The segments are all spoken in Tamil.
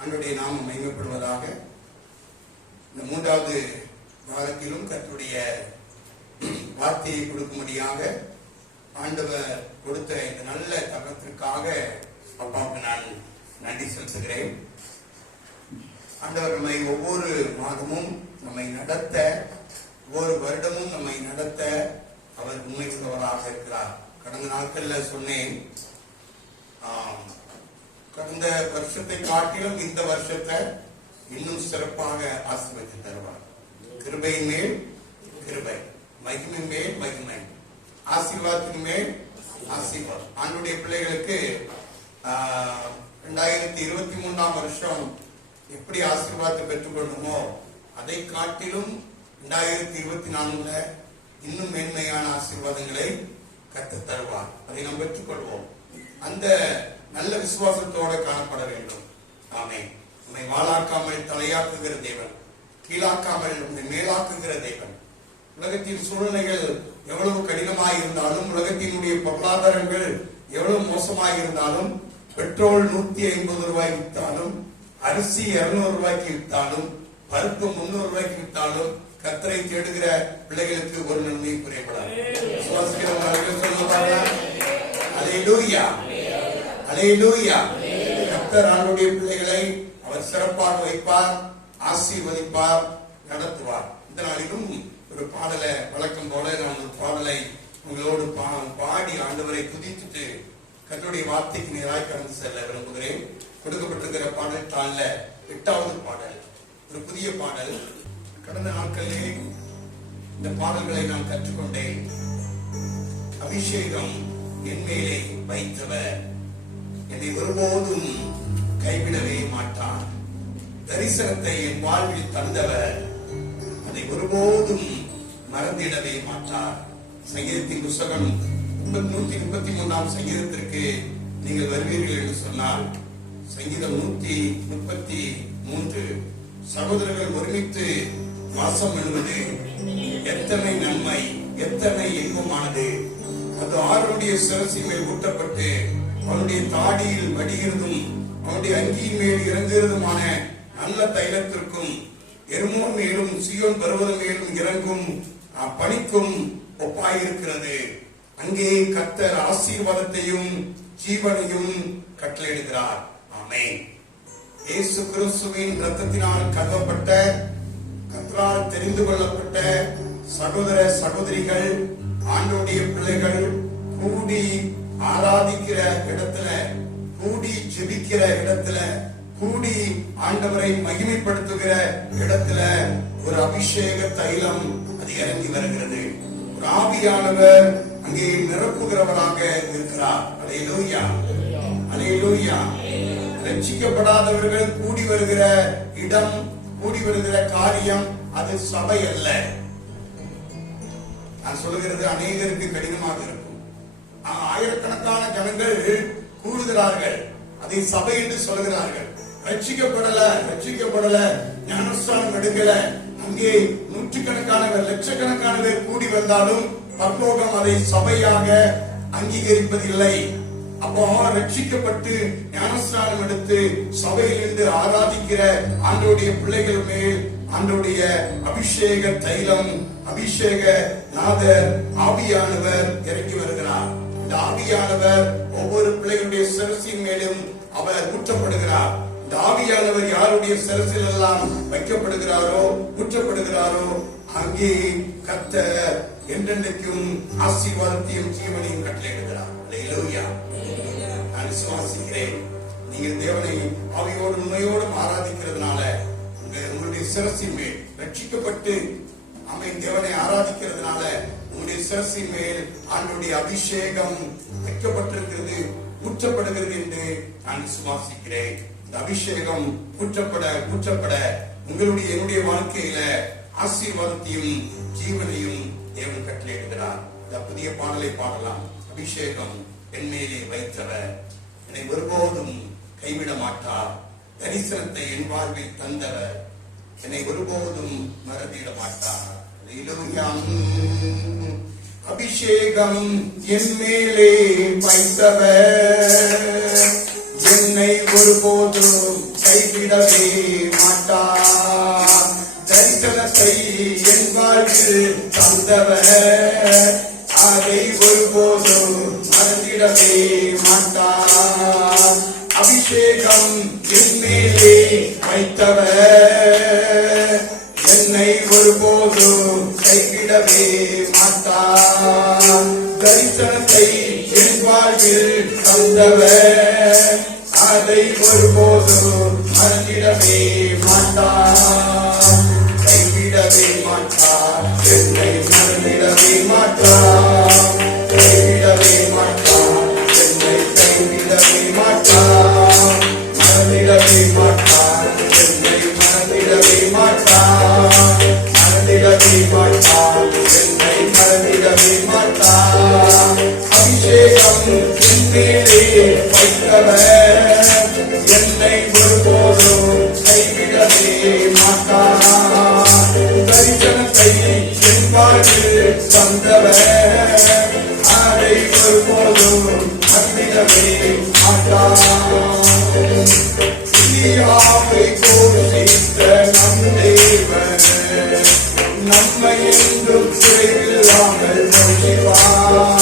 ஆண்டவருடைய நாமம் மகிமைப்படுவதாக. இந்த மூன்றாவது வாரத்திலும் கர்த்தருடைய வார்த்தையை கொடுக்கும்படியாக ஆண்டவர் கொடுத்த இந்த நல்ல தருணத்திற்காக அப்பாவுக்கு நான் நன்றி செலுத்துகிறேன். ஆண்டவர் நம்மை ஒவ்வொரு மாதமும் நம்மை நடத்த, ஒவ்வொரு வருடமும் நம்மை நடத்த அவர் உண்மை உள்ளவராக இருக்கிறார். கடந்த நாட்கள்ல சொன்னேன், கடந்த வருஷத்தை காட்டிலும் இந்த வருஷத்தை இன்னும் சிறப்பாக ஆசீர்வதித்து தருவார். கிருபையின் மேல் கிருபை, மகிமை மேல் மகிமை, ஆசீர்வாதத்தின் மேல் ஆசீர்வாதம். ஆண்டுடைய பிள்ளைகளுக்கு 2023 வருஷம் எப்படி ஆசீர்வாதத்தை பெற்றுக்கொள்ளுமோ அதை காட்டிலும் 2024 இன்னும் மேன்மையான ஆசீர்வாதங்களை கற்றுத் தருவார். அதை நாம் பெற்றுக்கொள்வோம். அந்த நல்ல விசுவாசத்தோட காணப்பட வேண்டும். ஆமென். நம்மை வாளாக்காமல் தலையாக்குகிற தேவன், கீழாக்காமல் நம்மை மேலாக்குகிற தேவன். உலகத்தின் சூழ்நிலைகள் எவ்வளவு கடினமாக இருந்தாலும், உலகத்தினுடைய பொருளாதாரங்கள் எவ்வளவு மோசமாக இருந்தாலும், பெட்ரோல் 150 ரூபாய் விற்றாலும், அரிசி 200 ரூபாய்க்கு விற்றாலும், பருப்பு 300 ரூபாய்க்கு விற்றாலும், கர்த்தரை தேடுகிற பிள்ளைகளுக்கு ஒரு நன்மையும் குறைபடாது. விசுவாசிக்கிறவர்கள் சொல்லுவாங்க, அல்லேலூயா, அல்லேலூயா. கர்த்தர் ஆண்டவருடைய பிள்ளைகளை அவர் சிறப்பாக வைப்பார், ஆசீர்வதிப்பார், நடத்துவார். இந்த நாளிலும் ஒரு பாடலை வழக்கம் போல நான் ஒரு பாடலை உங்களோடு பாடி ஆண்டவரை துதித்துட்டு கர்த்தருடைய வார்த்தைக்கு நேராக கடந்து செல்ல விரும்புகிறேன். கொடுக்கப்பட்டிருக்கிற பாடல் தாள்ல 8வது பாடல், ஒரு புதிய பாடல். கடந்த நாட்களிலே இந்த பாடல்களை நான் கற்றுக்கொண்டேன். அபிஷேகம் என் மேலே வைத்தவர் என்னை ஒருபோதும் கைவிடவே மாட்டார். தரிசனத்தை என் வாழ்வில் தந்தவர் அதை ஒருபோதும் மறந்திடவே மாட்டார். சங்கீதத்தின் புஸ்தகம் 133 சங்கீதத்திற்கு நீங்கள் வருவீர்கள் என்று சொன்னால், சங்கீதம் 133, சகோதரர்கள் ஒருமித்து வாசம் என்பது எத்தனை நன்மை, எத்தனை இன்பமானது. அது ஆறுடைய சிரசின் மேல் ஊட்டப்பட்டு அவனுடைய தாடியில் வடிகிறதும் அவனுடைய அங்கியின் மேல் இறங்குகிறதுமான நல்ல தைலத்திற்கும் எருமோன் மேலும் சீயோன் பர்வதம் மேலும் இறங்கும் பனிக்கும் ஒப்பாயிருக்கிறது. அங்கே கர்த்தர் ஆசீர்வாதத்தையும் ஜீவனையும் கட்டளையிடுகிறார். ஆமென். இயேசு கிறிஸ்துவின் இரத்தத்தினால் கழுவப்பட்ட, கர்த்தரால் தெரிந்து கொள்ளப்பட்ட சகோதர சகோதரிகள், ஆண்டவருடைய பிள்ளைகள் கூடி ஆராதிக்கிற இடத்துல, கூடி ஜெபிக்கிற இடத்துல, கூடி ஆண்டவரை மகிமைப்படுத்துகிற இடத்துல ஒரு அபிஷேக தைலம் அது இறங்கி வருகிறது. ஒரு ஆவியானவர் அங்கே நிரப்புகிறவராக இருக்கிறார். அல்லேலூயா, அல்லேலூயா. ரட்சிக்கப்படாதவர்கள் கூடி வருகிற இடம், கூடி வருகிற காரியம் அது சபை அல்ல. நான் சொல்லுகிறது அநேகருக்கு கடினமாக இருக்கும். ஆயிரக்கணக்கான ஜனங்கள் கூடுகிறார்கள், அதை சபை என்று சொல்லுகிறார்கள். ரட்சிக்கப்படல, ஞானஸ்நானம் எடுக்கல, அங்கே நூற்றுக்கணக்கானவர், லட்சக்கணக்கானவர் கூடி வந்தாலும் பரலோகம் அதை சபையாக அங்கீகரிப்பதில்லை. அப்போ ரட்சிக்கப்பட்டு ஞானஸ்நானம் எடுத்து சபையில் இருந்து ஆராதிக்கிற ஆண்டவருடைய பிள்ளைகள் மேல் ஆண்டவருடைய அபிஷேக தைலம், அபிஷேக நாதர், ஆவியானவர் இறங்கி வருகிறார். இந்த ஆவியானவர் ஒவ்வொரு பிள்ளைகளுடைய சிரசின் மேலும் அவர் ஊற்றப்படுகிறார். இந்த ஆவியானவர் யாருடைய சிரசில் எல்லாம் வைக்கப்படுகிறாரோ, ஊற்றப்படுகிறாரோ, அங்கே கர்த்தர் என்றென்றைக்கும் ஆசீர்வாதத்தையும் ஜீவனையும் கட்டளையிடுகிறார். அல்லேலூயா. நான் விசுவாசிக்கிறேன், நீங்கள் தேவனை ஆவியோடு உண்மையோடும் ஆராதிக்கிறதுனால உங்களுடைய சிரசின் மேல் ரட்சிக்கப்பட்டு ஆமென் தேவனை ஆராதிக்கிறதுனால உங்களுடைய சிரசின் மேல் ஆண்டவருடைய அபிஷேகம் வைக்கப்பட்டிருக்கிறது, ஊற்றப்படுகிறது என்று நான் விசுவாசிக்கிறேன். இந்த அபிஷேகம் ஊற்றப்பட உங்களுடைய என்னுடைய வாழ்க்கையில ஆசீர்வாதத்தையும் ஜீவனையும் தேவன் கட்டளையிடுகிறார். இந்த புதிய பாடலை பாடலாம். அபிஷேகம் என் மேலே வைத்தவர் என்னை ஒருபோதும் கைவிட மாட்டார். தரிசனத்தை என் வாழ்வில் தந்தவர் என்னை ஒருபோதும் மறந்திட மாட்டார். அபிஷேகம் என் மேலே வைத்தவர் என்னை ஒருபோதும் கைவிடவே மாட்டார். தரிசனத்தை என் வாழ்வில் தந்தவர் அதை ஒருபோதும் மறந்திடவே மாட்டார். அபிஷேகம் என் மேலே வைத்தவர் என்னை ஒருபோதும் கைவிடவே மாட்டார். தரிசனத்தை என் வாழ்வில் தந்தவர் அதை ஒருபோதும் மறந்திடவே மாட்டார். கைவிடவே மாட்டார், என்னை மறந்திடவே மாட்டார். கைவிடவே மாட்டார், என்னை கைவிடவே மாட்டார். மறந்திடவே மாட்டார், என்னை மறந்திடவே மாட்டார். மறந்திடவே மாட்டார், என்னை மறந்திடவே மாட்டார். அபிஷேகம் என் மேலே வைத்தவர் என்னை ஒருபோதும் கைவிடவே மாட்டார். தரிசனத்தை என் வாழ்வில் தந்தவர் அதை ஒருபோதும் மறந்திடவே மாட்டார். எலியாவை போஷித்த நம் தேவன் நம்மை என்றும் குறைவில்லாமல் போஷிப்பார்.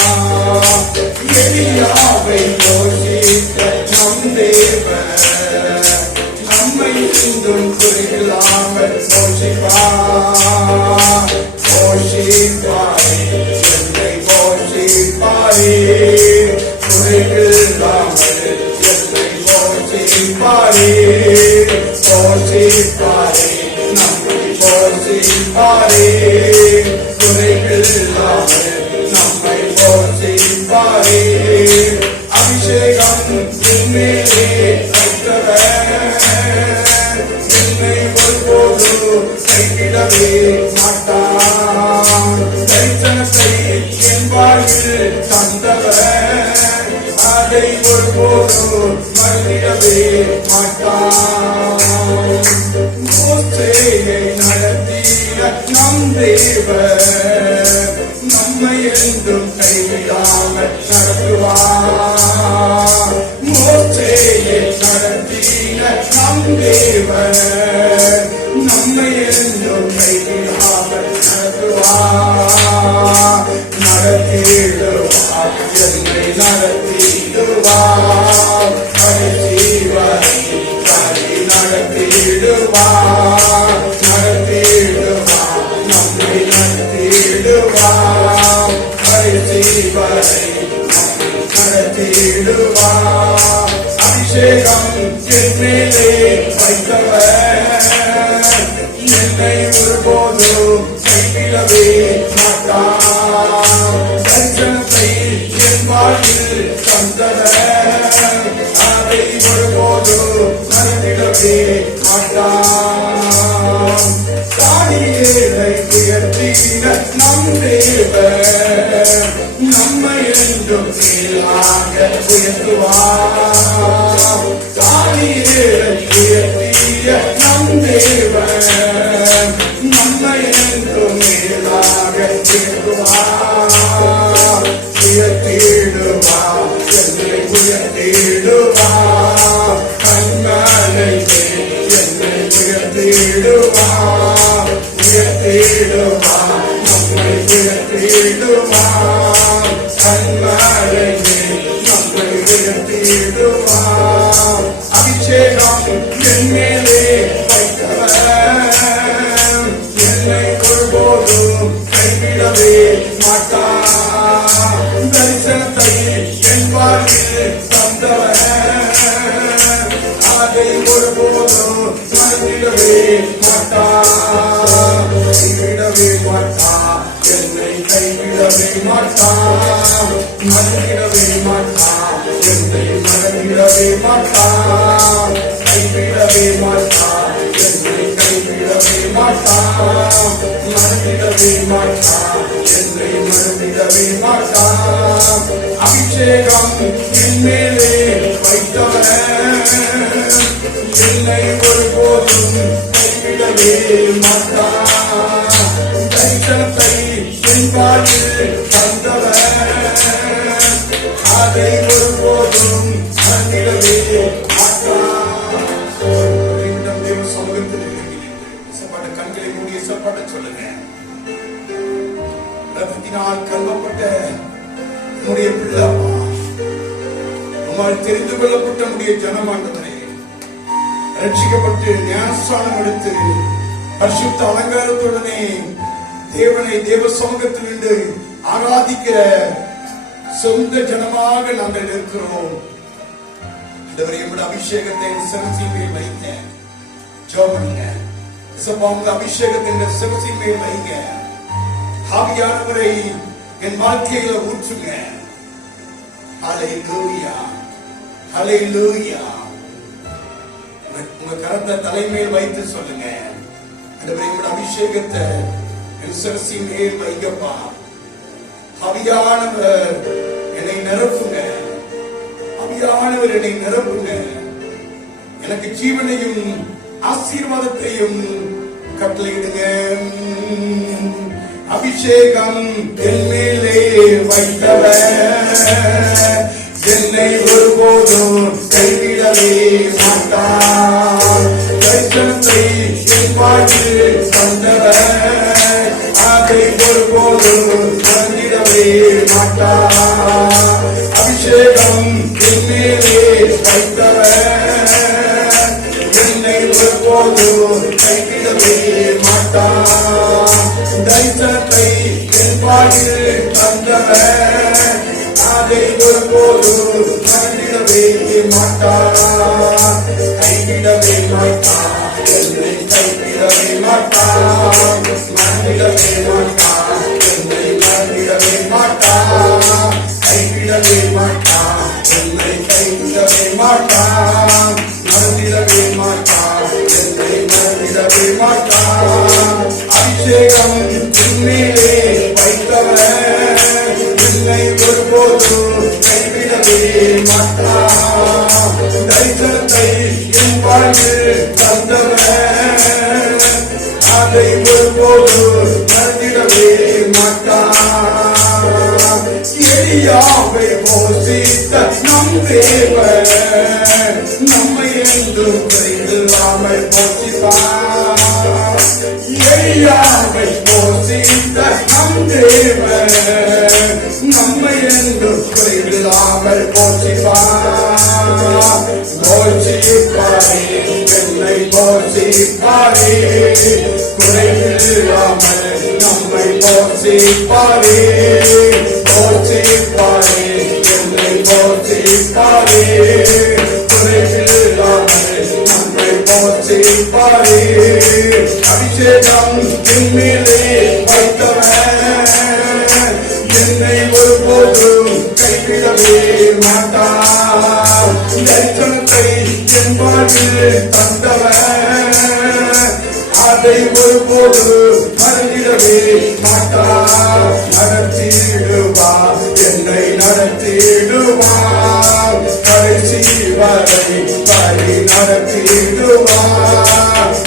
எலியாவை போஷித்த நம் தேவன் நம்மை என்றும் குறைவில்லாமல் போஷிப்பார். போஷிப்பாரே, என்னை போஷிப்பாரே, குறைவில்லாமல் என்னை போஷிப்பாரே. போஷிப்பாரே, நம்மை போஷிப்பாரே, குறைவில்லாமல் நம்மை போஷிப்பாரே. அபிஷேகம் என் மேலே வைத்தவர் என்னை ஒருபோதும் கைவிடவே மாட்டார். தரிசனத்தை என் வாழ்வில் தந்தவர் அதை ஒருபோதும் மறந்திடவே மாட்டார். மோசேயை நடத்திய நம் தேவன் நம்மை என்றும் கைவிடாமல் நடத்துவார். மோசேயை நடத்திய நம் தேவன் நம்மை என்றும் கைவிடாமல் நடத்துவார். நடத்திடுவார், என்னை நடத்திடுவார். கடைசி வரை நடத்திடுவார். நடத்திடுவார், நம்மை நடத்திடுவார். கடைசி வரை நடத்திடுவார். அபிஷேகம் என் மேலே வைத்தவர் என்னை ஒருபோதும் கைவிடவே மாட்டார். தரிசனத்தை என் வாழ்வில் தந்தவர் அதை ஒருபோதும் மறந்திடவே மாட்டார். தானியேலை உயர்த்தின நம் தேவன் நம்மை என்றும் மேலாக உயர்த்துவார். தானியேலை உயர்த்திய நம் தேவன் நம்மை என்றும் மேலாக உயர்த்துவார். உயர்த்திடுவார், என்னை உயர்த்திடுவார். கண்மலை என்னை உயர்த்திடுவார். உயர்த்திடுவார், நம்மை உயர்த்திடுவார். கண்மலை நம்மை உயர்த்திடுவார். அபிஷேகம் என் மேலே வைத்தவர் என்னை ஒருபோதும் கைவிடவே மாட்டார். தரிசனத்தை என் வாழ்வில் தந்தவர் அதை ஒருபோதும் மறந்திடவே மாட்டார். கைவிடவே மாட்டார், என்னை கைவிடவே மாட்டார். மறந்திடவே மாட்டார், என்னை மறந்திடவே மாட்டார். கைவிடவே மாட்டார், என்னை கைவிடவே மாட்டார். மறந்திடவே மாட்டார், என்னை மறந்திடவே மாட்டார். அபிஷேகம் என் மேலே வைத்தவர் என்னை ஒருபோதும் கைவிடவே மாட்டார். தரிசனத்தை என் வாழ்வில் ஒருபோதும் மறந்திடவே மாட்டார். தேவ சமூகத்தில் இசைப்பாட்ட கண்களை மூடி இசைப்பாட்ட சொல்லுங்க. ரத்தத்தினால் கல்வப்பட்ட உன்னுடைய பிள்ளைமா, உம்மால் தெரிந்து கொள்ளப்பட்ட உன்னுடைய ஜனமாண்டவரே, ரட்சிக்கப்பட்டு ஞானஸ்நானம் எடுத்து பரிசுத்த அலங்காரத்துடனே தேவனை தேவ சமூகத்தில் நின்று ஆராதிக்கிற சொந்த ஜனமாக நாங்கள் இருக்கிறோம். அபிஷேகத்தை சிரசின் மேல் வைங்க. ஜெபம்ங்க. அபிஷேகத்தின் சிரசின் மேல் வைங்க. ஆவியானவரை என் வாழ்க்கையில ஊற்றுங்க. ஹல்லேலூயா, ஹல்லேலூயா. உங்க கரத்தை தலைமையில் வைத்து சொல்லுங்க. அபிஷேகத்தை என் சிரசின் மேல் வைங்கப்பா. ஆவியானவர் என்னை நிரப்புங்க. ஆவியானவர் என்னை நிரப்புங்க. எனக்கு ஜீவனையும் ஆசீர்வாதத்தையும் கட்டளையிடுங்க. அபிஷேகம் என் மேலே வைத்தவர் என்னை ஒருபோதும் கைவிடவே மாட்டார். தரிசனத்தை என் வாழ்வில் தந்தவர் அதை ஒருபோதும் தந்திடவே மாட்டார். அபிஷேகம் என் மேலே வைத்தவர் என்னை ஒருபோதும் கைவிடவே மாட்டார். தரிசனத்தை என் வாழ்வில் தந்தவர் அதை ஒருபோதும் தந்திடவே மாட்டார். கைவிடவே மாட்டார். என்னை கைவிடவே மாட்டார். மறந்திடவே மாட்டார். என்னை மறந்திடவே மாட்டார். கைவிடவே மாட்டார். என்னை கைவிடவே மாட்டார். மறந்திடவே மாட்டார். என்னை மறந்திடவே மாட்டார். அபிஷேகம் உண்மையிலே வைத்தவர் என்னை ஒருபோதும் கைவிடவே மாட்டார். தரிசனத்தை என் வாழ்வில் தந்தவர் அதை ஒருபோதும் மறந்திடவே மாட்டார். எலியாவை போஷித்த நம் தேவன் நம்மை என்றும் கைவிடாமல் போஷிப்பார். எலியாவை போஷித்த நம் தேவன் நம்மை என்றும் கைவிடாமல் போஷிப்பார். போஷிப்பாரே, என்னை போஷிப்பாரே, குறைவில்லாமல் நம்மை போஷிப்பாரே. போஷிப்பாரே, என்னை போஷிப்பாரே, குறைவில்லாமல் நம்மை போஷிப்பாரே. அபிஷேகம் என் மேலே வைத்தவர் என்னை ஒருபோதும் கைவிடவே மாட்டார். தரிசனத்தை என் வாழ்வில் தந்தவர் அதை ஒருபோதும் மறந்திடவே மாட்டார். நடத்திடுவார், என்னை நடத்திடுவார். கடைசி வரை வழி நடத்திடுவார்.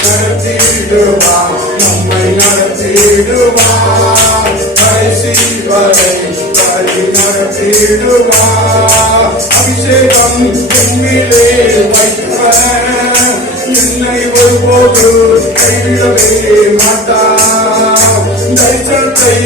நடத்திடுவார், நம்மை நடத்திடுவார். கடைசி வரை வழி நடத்திடுவார். அபிஷேகம் என்னிலே வைத்தவர் என்னை ஒருபோதும் கைவிடவே மாட்டார். தரிசனத்தை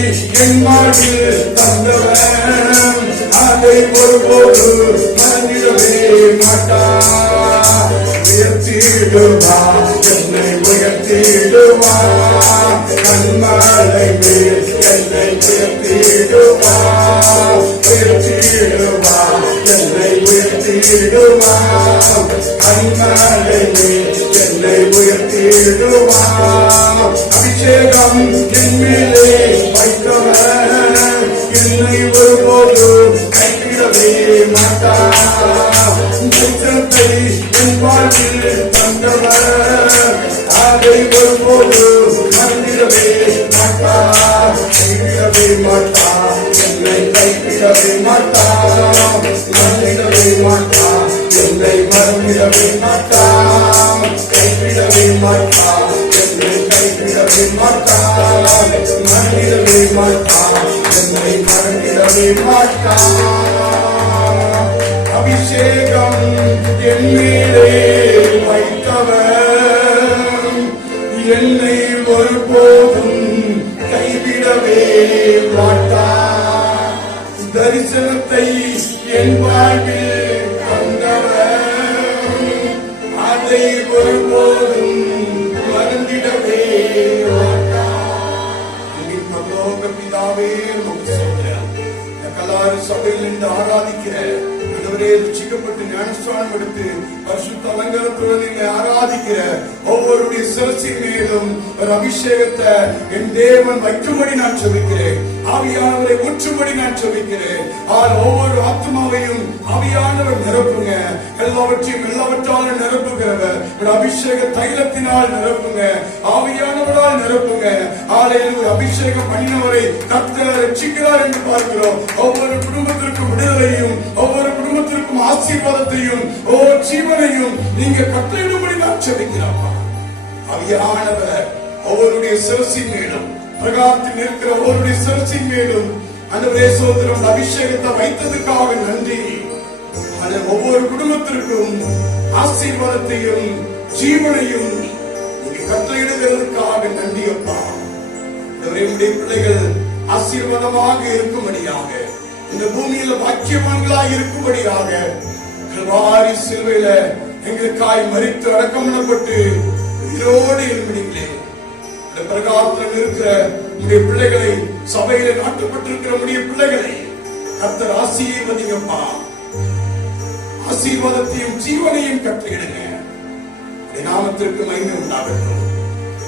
என் வாழ்வில் தந்தவர் அதை ஒருபோதும் மறந்திடவே மாட்டார். உயர்த்திடுவார், என்னை உயர்த்திடுவார். கண்மலை மேல் என்னை உயர்த்திடுவார். உயர்த்திடுவார், என்னை உயர்த்திடுவார். கண்மலை மேல் என்னை உயர்த்திடுவார். அபிஷேகம் என் மேலே வைத்தவர் என்னை ஒருபோதும் கைவிடவே மாட்டார். தரிசனத்தை என் வாழ்வில் தந்தவர் அதை ஒருபோதும் மறந்திடவே மாட்டார். கைவிடவே மாட்டார். என்னை கைவிடவே மாட்டார். மறந்திடவே மாட்டார். என்னை மறந்திடவே மாட்டார். கைவிடவே மாட்டார். என்னை கைவிடவே மாட்டார். மறந்திடவே மாட்டார். என்னை மறந்திடவே மாட்டார். அபிஷேகம் என் மீதே வைத்தவர் என்னை ஒருபோதும் கைவிடவே மாட்டார். தரிசனத்தை என் வாழ்வில் தந்தவர் அதை ஒருபோதும் மறந்திடவே மாட்டார். அன்பின் பரலோக பிதாவே, உமக்கு ஸ்தோத்திரம். இந்த கலாறு சபையில் நின்று ஆராதிக்கிற ஆண்டவரே, ரட்சிக்கப்பட்டு ஞானஸ்நானம் எடுத்து பரிசுத்த அலங்காரத்துடன் நீங்க ஆராதிக்கிற ஒவ்வொருடைய சிரசின் மேலும் ஒரு அபிஷேகத்தை என் தேவன் வைக்கும்படி நான் ஜெபிக்கிறேன். ஆவியானவரை ஊற்றும்படி நான் ஜெபிக்கிறேன். ஒவ்வொரு ஆத்மாவையும் ஆவியானவர் நிரப்புங்க. எல்லாவற்றாலும் நிரப்புகிறவர் அபிஷேக தைலத்தினால் நிரப்புங்க. ஆவியானவரால் நிரப்புங்க. அபிஷேகம் பண்ணினவரை கர்த்தர் ரட்சிக்கிறார் என்று பார்க்கிறோம். ஒவ்வொரு குடும்பத்திற்கும் விடுதலையும், ஒவ்வொரு குடும்பத்திற்கும் ஆசீர்வாதத்தையும், ஒவ்வொரு ஜீவனையும் நீங்க கட்டளையிடும்படி நான் ஜெபிக்கிறோம். ஆவியானவர் ஒவ்வொருடைய சிரசின் மேலும், பிரகாரத்தில் இருக்கிற ஒவ்வொருடைய சிரசின் மேலும் ஆண்டவரே சோதரம் அபிஷேகத்தை வைத்ததுக்காக நன்றி. ஒவ்வொரு குடும்பத்திற்கும் ஆசீர்வாதத்தையும் ஜீவனையும் நீங்க கட்டளையிடுவதற்காக நன்றி அப்பா. நம்முடைய பிள்ளைகள் ஆசீர்வாதமாக இருக்கும்படியாக, இந்த பூமியில பாக்கியவான்களாக இருக்கும்படியாக கல்வாரி சிலுவையில எங்களுக்காய் மரித்து அடக்கம் பண்ணப்பட்டு உயிரோடு இருந்தீங்களே, இந்த பிரகாரத்தில் இருக்கிற உடைய பிள்ளைகளை, சபையில நாட்டப்பட்டிருக்கிற உடைய பிள்ளைகளை கர்த்தர் ஆசீர்வதிங்கப்பா. ஆசீர்வாதத்தையும் ஜீவனையும் கட்டளையிடுங்க. நாமத்திற்கு மகிமை உண்டாகட்டும்.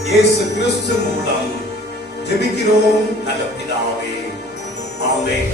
இயேசு கிறிஸ்து மூலம் ஜெபிக்கிறோம் நல்ல பிதாவே. ஆமென்.